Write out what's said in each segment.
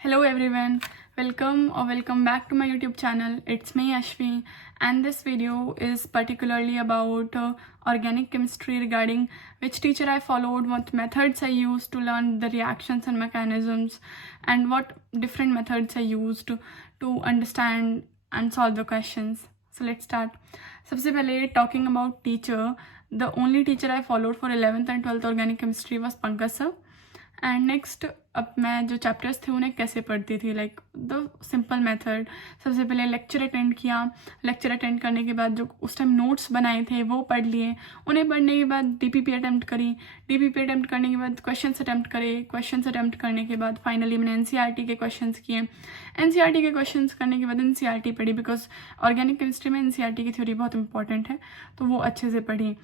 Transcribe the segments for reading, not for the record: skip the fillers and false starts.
Hello everyone, welcome back to my YouTube channel. It's me Ashvi, and this video is particularly about organic chemistry, regarding which teacher I followed, what methods I used to learn the reactions and mechanisms, and what different methods I used to understand and solve the questions. So let's start. सबसे पहले talking about teacher, the only teacher I followed for 11th and 12th organic chemistry was Pankaj sir. And next अब मैं जो chapters थे उन्हें कैसे पढ़ती थी, लाइक द सिंपल मेथड। सबसे पहले लेक्चर अटेंड किया, लेक्चर अटेंड करने के बाद जो उस टाइम नोट्स बनाए थे वो पढ़ लिए, उन्हें पढ़ने के बाद डीपीपी अटैम्प्ट करी, डीपीपी अटैम्प्ट करने के बाद क्वेश्चंस अटैम्प्ट करे, क्वेश्चंस अटैम्प्ट करने के बाद फाइनली मैंने एनसीईआरटी के क्वेश्चंस किए, एनसीईआरटी के क्वेश्चंस करने के बाद एनसीईआरटी पढ़ी, बिकॉज ऑर्गेनिक केमिस्ट्री में एनसीईआरटी की थ्योरी बहुत इंपॉर्टेंट है, तो वो अच्छे से पढ़ी।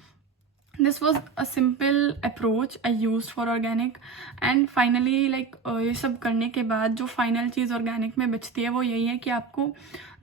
This was a simple approach I used for organic, and finally ये सब करने के बाद जो फाइनल चीज़ ऑर्गेनिक में बचती है वो यही है कि आपको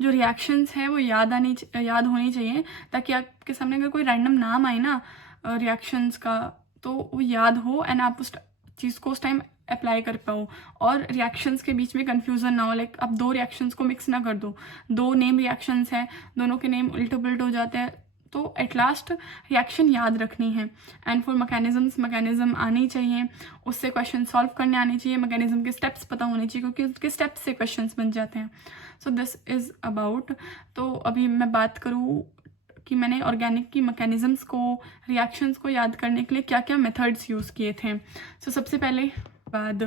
जो रिएक्शंस है वो याद होनी चाहिए, ताकि आपके सामने अगर कोई रैंडम नाम आए ना रिएक्शंस का तो वो याद हो एंड आप उस चीज़ को उस टाइम अप्लाई कर पाओ, और रिएक्शंस के बीच में कन्फ्यूज़न ना हो। लाइक आप दो रिएक्शंस को मिक्स ना कर दो, दो नेम रिएक्शंस है, दोनों के नेम उल्टे पुल्ट हो जाते हैं, तो एट लास्ट रिएक्शन याद रखनी है। एंड फॉर मैकेनिज्म आनी चाहिए, उससे क्वेश्चन सॉल्व करने आने चाहिए, मैकेनिज्म के स्टेप्स पता होने चाहिए, क्योंकि उसके स्टेप्स से क्वेश्चंस बन जाते हैं। So this is about. तो अभी मैं बात करूँ कि मैंने ऑर्गेनिक की मैकेनिज्म्स को, रिएक्शंस को याद करने के लिए क्या क्या मेथड्स यूज़ किए थे। सो सबसे पहले बाद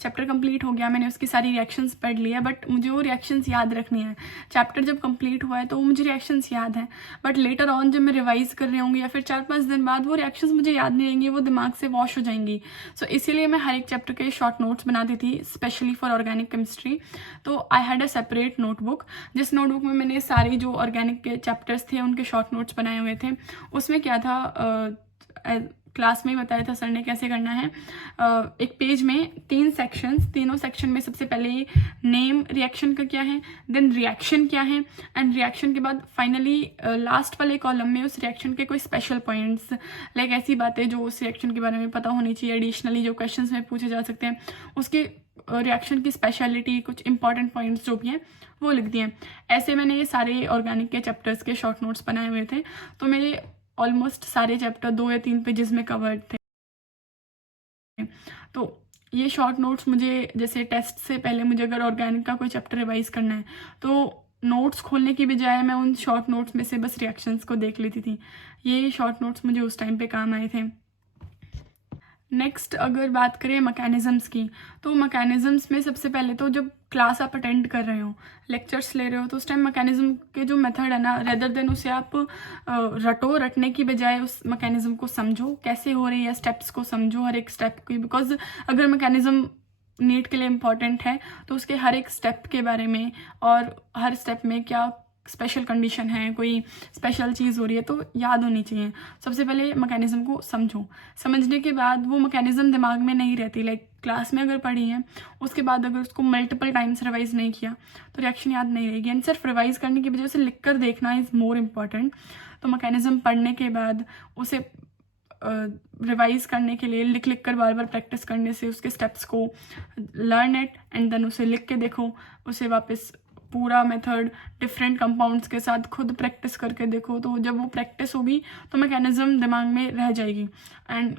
चैप्टर कंप्लीट हो गया, मैंने उसकी सारी रिएक्शंस पढ़ लिया, बट मुझे वो रिएक्शंस याद रखनी है। चैप्टर जब कंप्लीट हुआ है तो मुझे रिएक्शंस याद हैं, बट लेटर ऑन जब मैं रिवाइज कर रही होंगी या फिर 4-5 दिन बाद वो रिएक्शंस मुझे याद नहीं रहेंगी, वो दिमाग से वॉश हो जाएंगी। सो इसीलिए मैं हर एक चैप्टर के शॉर्ट नोट्स बनाती थी, स्पेशली फॉर ऑर्गेनिक केमिस्ट्री। तो I had a separate notebook, जिस नोटबुक में मैंने सारी जो ऑर्गेनिक के चैप्टर्स थे उनके शॉर्ट नोट्स बनाए हुए थे। उसमें क्या था, क्लास में ही बताया था सर ने कैसे करना है। एक पेज में 3 सेक्शंस, तीनों सेक्शन में सबसे पहले नेम रिएक्शन का क्या है, देन रिएक्शन क्या है, एंड रिएक्शन के बाद फाइनली लास्ट वाले कॉलम में उस रिएक्शन के कोई स्पेशल पॉइंट्स, लाइक ऐसी बातें जो उस रिएक्शन के बारे में पता होनी चाहिए, एडिशनली जो क्वेश्चंस में पूछे जा सकते हैं, उसके रिएक्शन की स्पेशलिटी, कुछ इंपॉर्टेंट पॉइंट्स जो भी हैं वो लिख दिए। ऐसे मैंने ये सारे ऑर्गेनिक के चैप्टर्स के शॉर्ट नोट्स बनाए हुए थे, तो मेरे ऑलमोस्ट सारे चैप्टर 2 या 3 पेजेस में कवर्ड थे। तो ये शॉर्ट नोट्स मुझे, जैसे टेस्ट से पहले मुझे अगर ऑर्गेनिक का कोई चैप्टर रिवाइज करना है तो नोट्स खोलने की बजाय मैं उन शॉर्ट नोट्स में से बस रिएक्शंस को देख लेती थी। ये शॉर्ट नोट्स मुझे उस टाइम पे काम आए थे। नेक्स्ट अगर बात करें मैकेनिज्म्स की, तो मैकेनिज्म्स में सबसे पहले तो जब क्लास आप अटेंड कर रहे हो, लेक्चर्स ले रहे हो, तो उस टाइम मैकेनिज्म के जो मेथड है ना, रेदर देन उसे आप रटने की बजाय उस मैकेनिज्म को समझो कैसे हो रही है, स्टेप्स को समझो, हर एक स्टेप की। बिकॉज अगर मैकेनिज्म नीट के लिए इम्पॉर्टेंट है तो उसके हर एक स्टेप के बारे में, और हर स्टेप में क्या स्पेशल कंडीशन है, कोई स्पेशल चीज़ हो रही है, तो याद होनी चाहिए। सबसे पहले मैकेनिज्म को समझो, समझने के बाद वो मैकेनिज्म दिमाग में नहीं रहती। लाइक क्लास में अगर पढ़ी है, उसके बाद अगर उसको मल्टीपल टाइम्स रिवाइज नहीं किया तो रिएक्शन याद नहीं रहेगी, एंड सिर्फ रिवाइज करने की वजह से लिख कर देखना इज़ मोर इम्पॉर्टेंट। तो मैकेनिज्म पढ़ने के बाद उसे रिवाइज करने के लिए लिख कर बार बार प्रैक्टिस करने से उसके स्टेप्स को लर्न इट, एंड देन उसे लिख के देखो, उसे वापस पूरा मेथड डिफरेंट कंपाउंड्स के साथ खुद प्रैक्टिस करके देखो। तो जब वो प्रैक्टिस होगी तो मैकेनिज्म दिमाग में रह जाएगी, एंड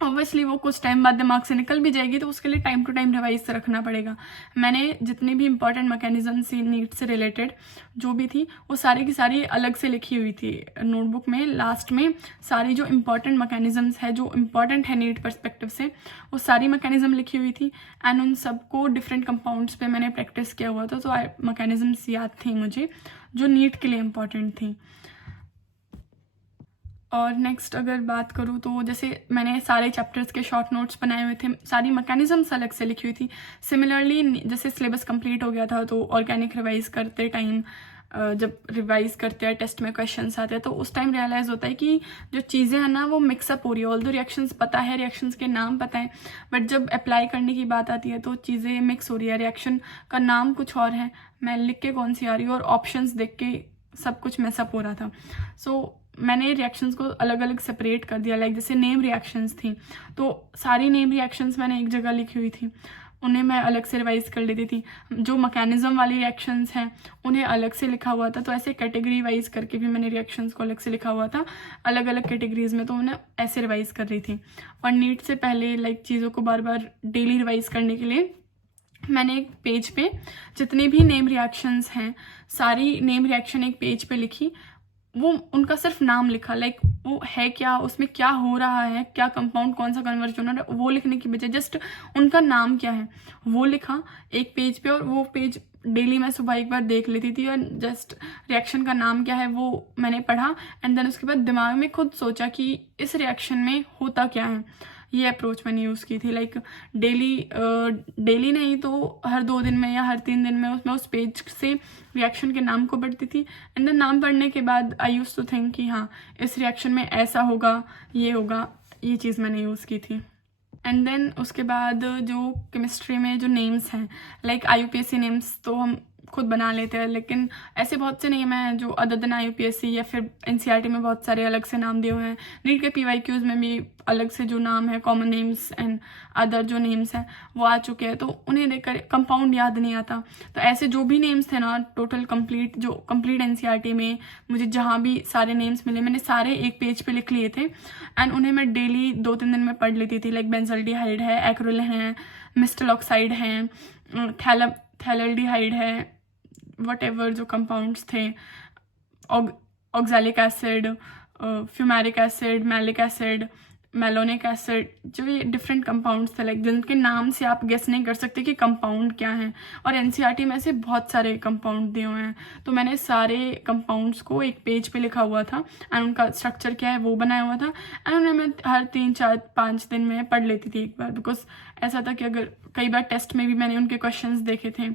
ऑब्वियसली वो कुछ टाइम बाद दिमाग से निकल भी जाएगी, तो उसके लिए टाइम टू टाइम रिवाइज रखना पड़ेगा। मैंने जितनी भी इंपॉर्टेंट मैकेनिज्म से, नीट से रिलेटेड जो भी थी, वो सारी की सारी अलग से लिखी हुई थी नोटबुक में। लास्ट में सारी जो इंपॉर्टेंट मैकेनिज्म्स है, जो इंपॉर्टेंट है नीट परस्पेक्टिव से, वो सारी मैकेनिज्म लिखी हुई थी, एंड उन सबको डिफरेंट कंपाउंड्स पे मैंने प्रैक्टिस किया हुआ था। तो मैकेनिज्म्स याद थी मुझे जो नीट के लिए इम्पॉर्टेंट थी। और नेक्स्ट अगर बात करूँ तो जैसे मैंने सारे चैप्टर्स के शॉर्ट नोट्स बनाए हुए थे, सारी मैकेनिज्म्स अलग से लिखी हुई थी। सिमिलरली जैसे सिलेबस कंप्लीट हो गया था तो ऑर्गेनिक रिवाइज करते टाइम, जब रिवाइज करते हैं टेस्ट में क्वेश्चंस आते हैं, तो उस टाइम रियलाइज़ होता है कि जो चीज़ें हैं ना वो मिक्सअप हो रही है। ऑल्दो रिएक्शंस पता है, रिएक्शंस के नाम पता है, बट जब अप्लाई करने की बात आती है तो चीज़ें मिक्स हो रही है, रिएक्शन का नाम कुछ और है, मैं लिख के कौन सी आ रही है, और ऑप्शंस देख के सब कुछ मिक्सअप हो रहा था। सो मैंने रिएक्शंस को अलग अलग सेपरेट कर दिया। लाइक जैसे नेम रिएक्शंस थी तो सारी नेम रिएक्शंस मैंने एक जगह लिखी हुई थी, उन्हें मैं अलग से रिवाइज कर लेती थी। जो मैकेनिज्म वाली रिएक्शंस हैं उन्हें अलग से लिखा हुआ था, तो ऐसे कैटेगरी वाइज करके भी मैंने रिएक्शंस को अलग से लिखा हुआ था अलग अलग कैटेगरीज में, तो उन्हें ऐसे रिवाइज कर रही थी। और नीट से पहले लाइक चीज़ों को बार बार डेली रिवाइज करने के लिए मैंने एक पेज पे जितने भी नेम रिएक्शंस हैं सारी नेम रिएक्शन एक पेज पे लिखी, वो उनका सिर्फ नाम लिखा, लाइक वो है क्या, उसमें क्या हो रहा है, क्या कंपाउंड कौन सा कन्वर्जन हो रहा है, वो लिखने की बजाय जस्ट उनका नाम क्या है वो लिखा एक पेज पे। और वो पेज डेली मैं सुबह एक बार देख लेती थी और जस्ट रिएक्शन का नाम क्या है वो मैंने पढ़ा, एंड देन उसके बाद दिमाग में खुद सोचा कि इस रिएक्शन में होता क्या है। ये अप्रोच मैंने यूज़ की थी, लाइक डेली नहीं तो हर 2 दिन में या हर 3 दिन में उसमें उस पेज से रिएक्शन के नाम को पढ़ती थी, एंड देन नाम पढ़ने के बाद आई यूज टू थिंक कि हाँ इस रिएक्शन में ऐसा होगा, ये होगा, ये चीज़ मैंने यूज़ की थी। एंड देन उसके बाद जो केमिस्ट्री में जो नेम्स हैं लाइक IUPAC नेम्स तो हम खुद बना लेते हैं, लेकिन ऐसे बहुत से नेम हैं जो अदर देन IUPAC या फिर NCERT में बहुत सारे अलग से नाम दिए हुए हैं। नीट के PYQs में भी अलग से जो नाम है कॉमन नेम्स एंड अदर जो नेम्स हैं वो आ चुके हैं, तो उन्हें देखकर कंपाउंड याद नहीं आता। तो ऐसे जो भी नेम्स थे ना टोटल कंप्लीट NCERT में मुझे जहाँ भी सारे नेम्स मिले मैंने सारे एक पेज पे लिख लिए थे, एंड उन्हें मैं डेली 2-3 दिन में पढ़ लेती थी। लाइक बेंजल्डिहाइड है, एक्रिल है, मिस्टल ऑक्साइड है, थैलेल्डिहाइड है, वट एवर जो कंपाउंड्स थे, oxalic acid, fumaric acid, malic acid, malonic acid, जो ये डिफरेंट कंपाउंड्स थे लाइक जिनके नाम से आप गेस नहीं कर सकते कि कंपाउंड क्या है। और NCERT में से बहुत सारे कंपाउंड दिए हुए हैं, तो मैंने सारे कंपाउंड्स को एक पेज पे लिखा हुआ था एंड उनका स्ट्रक्चर क्या है वो बनाया हुआ था, एंड उन्हें मैं हर 3-4-5 दिन में पढ़ लेती थी एक बार। बिकॉज ऐसा था कि अगर कई बार टेस्ट में भी मैंने उनके क्वेश्चंस देखे थे,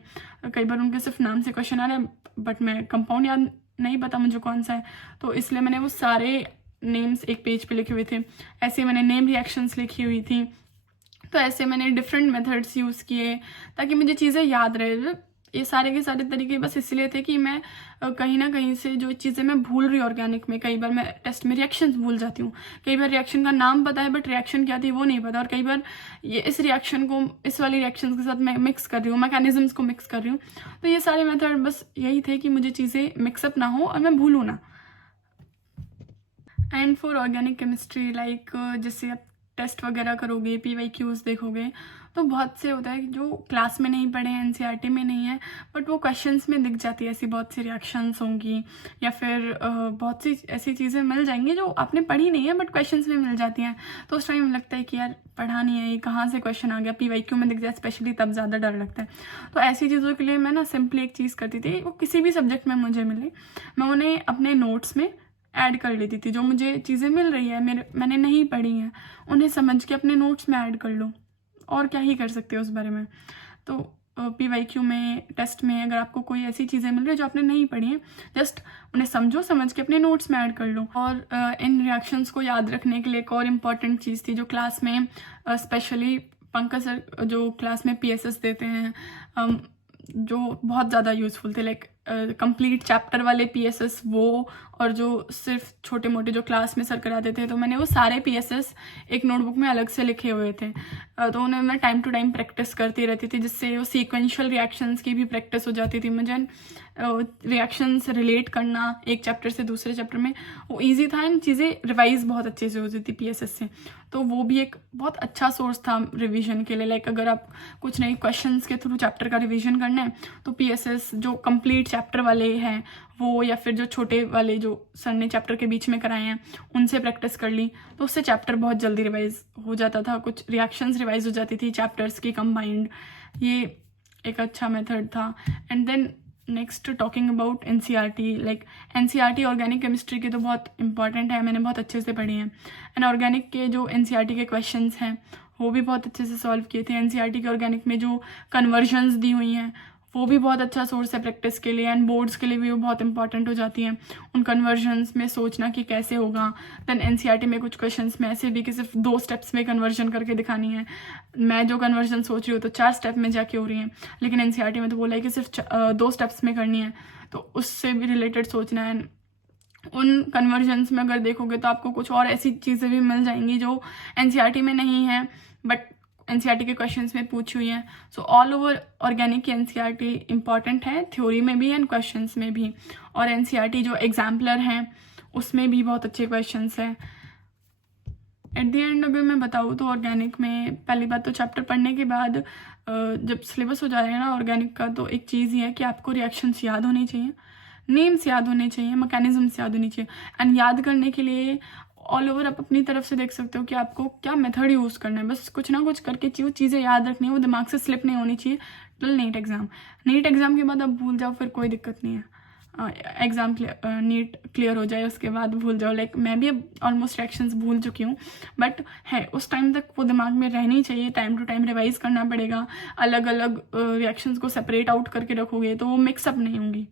कई बार उनके सिर्फ नाम से क्वेश्चन आ रहे हैं बट मैं कंपाउंड याद नहीं पता मुझे कौन सा है, तो इसलिए मैंने वो सारे नेम्स एक पेज पे लिखे हुए थे। ऐसे मैंने नेम रिएक्शंस लिखी हुई थी, तो ऐसे मैंने डिफरेंट मेथड्स यूज़ किए ताकि मुझे चीज़ें याद रहे। ये सारे के सारे तरीके बस इसलिए थे कि मैं कहीं ना कहीं से जो चीज़ें मैं भूल रही ऑर्गेनिक में, कई बार मैं टेस्ट में रिएक्शंस भूल जाती हूँ, कई बार रिएक्शन का नाम पता है बट रिएक्शन क्या थी वो नहीं पता, और कई बार ये इस रिएक्शन को इस वाली रिएक्शन के साथ मैं मिक्स कर रही हूँ, मैकेनिज्म्स को मिक्स कर रही हूँ। तो ये सारे मेथड बस यही थे कि मुझे चीज़ें मिक्सअप ना हो और मैं भूलूँ ना। And for organic chemistry like जैसे आप टेस्ट वगैरह करोगे, PYQs देखोगे, तो बहुत से होता है जो क्लास में नहीं पढ़े हैं, NCERT में नहीं है, बट वो क्वेश्चंस में दिख जाती है। ऐसी बहुत सी रिएक्शंस होंगी या फिर बहुत सी ऐसी चीज़ें मिल जाएंगी जो आपने पढ़ी नहीं है बट क्वेश्चंस में मिल जाती हैं, तो उस टाइम लगता है कि यार पढ़ा नहीं है, ये कहाँ से क्वेश्चन आ गया, PYQ में दिख जाए स्पेशली, तब ज़्यादा डर लगता है। तो ऐसी चीज़ों के लिए मैं ना सिंपली एक चीज़ करती थी, वो किसी भी सब्जेक्ट में मुझे मिले मैं उन्हें अपने नोट्स में ऐड कर लेती थी। जो मुझे चीज़ें मिल रही है मैंने नहीं पढ़ी हैं उन्हें समझ के अपने नोट्स में ऐड कर लो, और क्या ही कर सकते हो उस बारे में। तो PYQ में टेस्ट में अगर आपको कोई ऐसी चीज़ें मिल रही है जो आपने नहीं पढ़ी हैं, जस्ट उन्हें समझो, समझ के अपने नोट्स में ऐड कर लो। और इन रिएक्शंस को याद रखने के लिए एक और इम्पॉर्टेंट चीज़ थी जो क्लास में स्पेशली पंकज सर जो क्लास में PSS देते हैं जो बहुत ज़्यादा यूज़फुल थे, लाइक कंप्लीट चैप्टर वाले PSS वो, और जो सिर्फ छोटे मोटे जो क्लास में सर कराते थे, तो मैंने वो सारे PSS एक नोटबुक में अलग से लिखे हुए थे। तो उन्हें मैं टाइम टू टाइम प्रैक्टिस करती रहती थी, जिससे वो सीक्वेंशियल रिएक्शंस की भी प्रैक्टिस हो जाती थी। मुझे रिएक्शंस रिलेट करना एक चैप्टर से दूसरे चैप्टर में वो ईजी था, एंड चीज़ें रिवाइज बहुत अच्छे से होती थी PSS से, तो वो भी एक बहुत अच्छा सोर्स था रिवीजन के लिए। लाइक अगर आप कुछ नए क्वेश्चंस के थ्रू चैप्टर का रिवीजन करना है तो PSS जो कंप्लीट चैप्टर वाले हैं वो, या फिर जो छोटे वाले जो सर ने चैप्टर के बीच में कराए हैं उनसे प्रैक्टिस कर ली, तो उससे चैप्टर बहुत जल्दी रिवाइज हो जाता था, कुछ रिएक्शंस रिवाइज हो जाती थी चैप्टर्स की कंबाइंड। ये एक अच्छा मेथड था। And then next talking about NCERT, like NCERT organic chemistry के तो बहुत इंपॉर्टेंट है, मैंने बहुत अच्छे से पढ़ी हैं। एंड ऑर्गेनिक के जो NCERT के क्वेश्चंस हैं वो भी बहुत अच्छे से सॉल्व किए थे। NCERT के ऑर्गेनिक में जो कन्वर्जन्स दी हुई हैं वो भी बहुत अच्छा सोर्स है प्रैक्टिस के लिए, एंड बोर्ड्स के लिए भी वो बहुत इंपॉर्टेंट हो जाती हैं उन कन्वर्जन्स में सोचना कि कैसे होगा। देन NCERT में कुछ क्वेश्चंस में ऐसे भी कि सिर्फ 2 स्टेप्स में कन्वर्जन करके दिखानी है, मैं जो कन्वर्जन सोच रही हूँ तो 4 स्टेप में जाके हो रही है, लेकिन NCERT में तो बोला है कि सिर्फ 2 स्टेप्स में करनी है, तो उससे भी रिलेटेड सोचना है। उन कन्वर्जन्स में अगर देखोगे तो आपको कुछ और ऐसी चीज़ें भी मिल जाएंगी जो NCERT में नहीं है बट एनसीईआरटी के क्वेश्चंस में पूछी हुई हैं। सो ऑल ओवर ऑर्गेनिक की एनसीईआरटी इंपॉर्टेंट है, थ्योरी में भी एंड क्वेश्चंस में भी। और एनसीईआरटी जो एग्जाम्पलर हैं उसमें भी बहुत अच्छे क्वेश्चंस हैं। एट दी एंड अगर मैं बताऊँ तो ऑर्गेनिक में पहली बात तो चैप्टर पढ़ने के बाद जब सिलेबस हो जाएगा ना ऑर्गेनिक का, तो एक चीज़ ये है कि आपको रिएक्शंस याद होनी चाहिए, नेम्स याद होने चाहिए, मैकेनिज्म्स याद होनी चाहिए। एंड याद करने के लिए ऑल ओवर आप अपनी तरफ से देख सकते हो कि आपको क्या मेथड यूज़ करना है। बस कुछ ना कुछ करके वो चीज़ें याद रखनी है, वो दिमाग से स्लिप नहीं होनी चाहिए till NEET exam. NEET exam के बाद आप भूल जाओ फिर कोई दिक्कत नहीं है, एग्ज़ाम नीट क्लियर हो जाए उसके बाद भूल जाओ। लाइक मैं भी अब ऑलमोस्ट रिएक्शंस भूल चुकी हूँ, बट है उस टाइम तक वो दिमाग में रहनी चाहिए। टाइम टू टाइम रिवाइज करना पड़ेगा, अलग अलग रिएक्शंस को सेपरेट आउट करके रखोगे तो वो मिक्सअप नहीं होंगी।